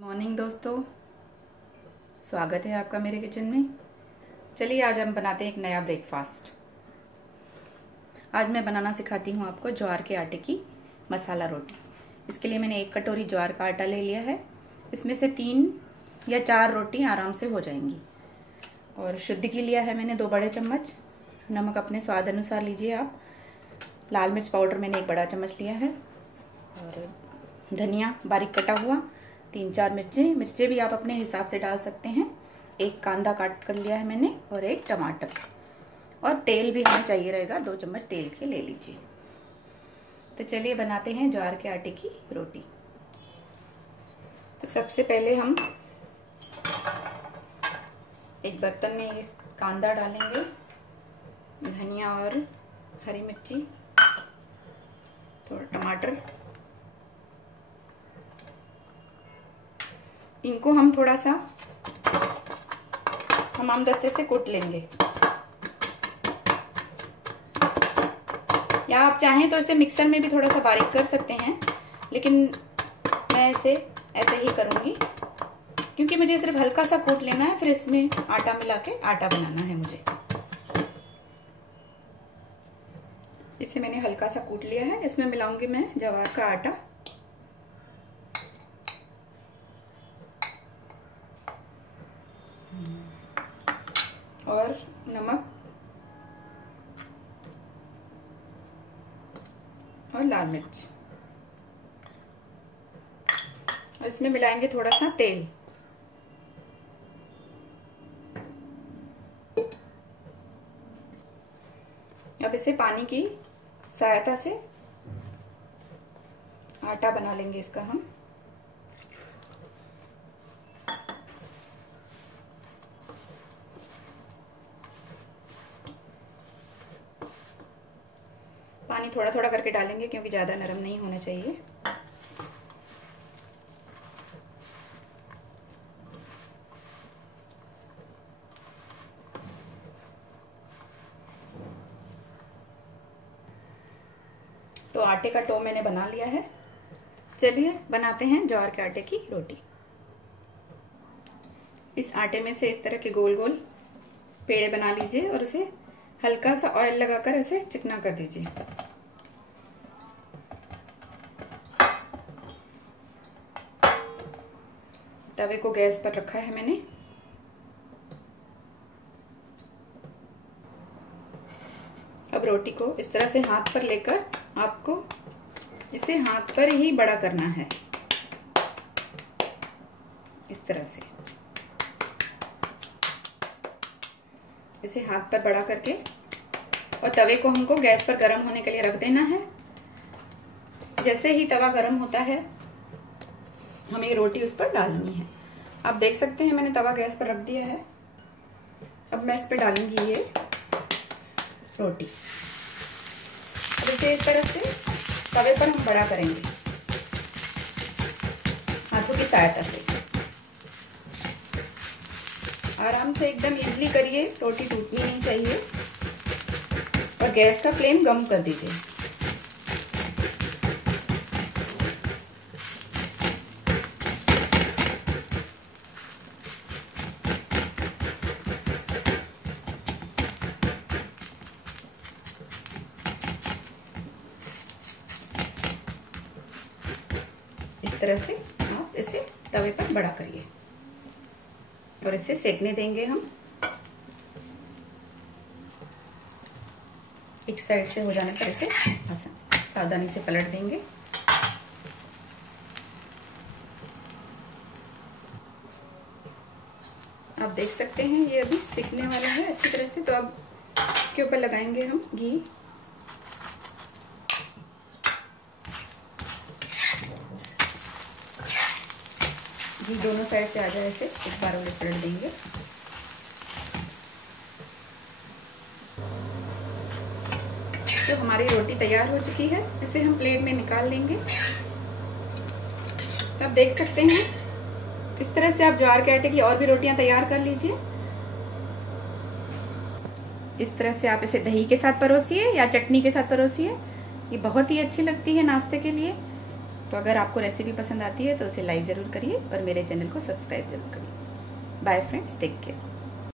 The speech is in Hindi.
मॉर्निंग दोस्तों, स्वागत है आपका मेरे किचन में। चलिए आज हम बनाते हैं एक नया ब्रेकफास्ट। आज मैं बनाना सिखाती हूँ आपको ज्वार के आटे की मसाला रोटी। इसके लिए मैंने 1 कटोरी ज्वार का आटा ले लिया है। इसमें से 3 या 4 रोटी आराम से हो जाएंगी। और शुद्ध घी लिया है मैंने 2 बड़े चम्मच। नमक अपने स्वाद अनुसार लीजिए आप। लाल मिर्च पाउडर मैंने 1 बड़ा चम्मच लिया है। और धनिया बारीक कटा हुआ, 3-4 मिर्चें भी आप अपने हिसाब से डाल सकते हैं। 1 कांदा काट कर लिया है मैंने और 1 टमाटर। और तेल भी हमें चाहिए रहेगा, 2 चम्मच तेल के ले लीजिए। तो चलिए बनाते हैं ज्वार के आटे की रोटी। तो सबसे पहले हम एक बर्तन में ये कांदा डालेंगे, धनिया और हरी मिर्ची, थोड़ा टमाटर। इनको हम थोड़ा सा हमामदस्ते से कूट लेंगे, या आप चाहें तो इसे मिक्सर में भी थोड़ा सा बारीक कर सकते हैं, लेकिन मैं इसे ऐसे ही करूँगी क्योंकि मुझे सिर्फ हल्का सा कूट लेना है, फिर इसमें आटा मिला के आटा बनाना है मुझे। इसे मैंने हल्का सा कूट लिया है। इसमें मिलाऊंगी मैं ज्वार का आटा, और नमक और लाल मिर्च। और इसमें मिलाएंगे थोड़ा सा तेल। अब इसे पानी की सहायता से आटा बना लेंगे इसका हम। पानी थोड़ा थोड़ा करके डालेंगे क्योंकि ज़्यादा नरम नहीं होना चाहिए। तो आटे का डो मैंने बना लिया है। चलिए बनाते हैं ज्वार के आटे की रोटी। इस आटे में से इस तरह के गोल गोल पेड़े बना लीजिए और उसे हल्का सा ऑयल लगाकर इसे चिकना कर दीजिए। तवे को गैस पर रखा है मैंने। अब रोटी को इस तरह से हाथ पर लेकर आपको इसे हाथ पर ही बड़ा करना है, इस तरह से। इसे हाथ पर बड़ा करके और तवे को हमको गैस पर गर्म होने के लिए रख देना है। जैसे ही तवा गर्म होता है हमें ये रोटी उस पर डालनी है। आप देख सकते हैं मैंने तवा गैस पर रख दिया है। अब मैं इस पर डालूंगी ये रोटी। अब इसे इस तरह से तवे पर हम बड़ा करेंगे हाथों की सहायता से। आराम से एकदम इजीली करिए, रोटी टूटनी नहीं चाहिए। और गैस का फ्लेम कम कर दीजिए। इस तरह से आप इसे तवे पर बड़ा करिए और इसे सेकने देंगे हम। एक साइड से हो जाने पर इसे सावधानी से पलट देंगे। आप देख सकते हैं ये अभी सिकने वाला है अच्छी तरह से। तो अब इसके ऊपर लगाएंगे हम घी। घी दोनों साइड से आ जाए ऐसे एक बार उलट पलट देंगे। तो हमारी रोटी तैयार हो चुकी है। इसे हम प्लेट में निकाल लेंगे। तो आप देख सकते हैं इस तरह से आप ज्वार के आटे की और भी रोटियां तैयार कर लीजिए। इस तरह से आप इसे दही के साथ परोसिए या चटनी के साथ परोसिए। ये बहुत ही अच्छी लगती है नाश्ते के लिए। तो अगर आपको रेसिपी पसंद आती है तो उसे लाइक ज़रूर करिए और मेरे चैनल को सब्सक्राइब जरूर करिए। Bye friends, take care.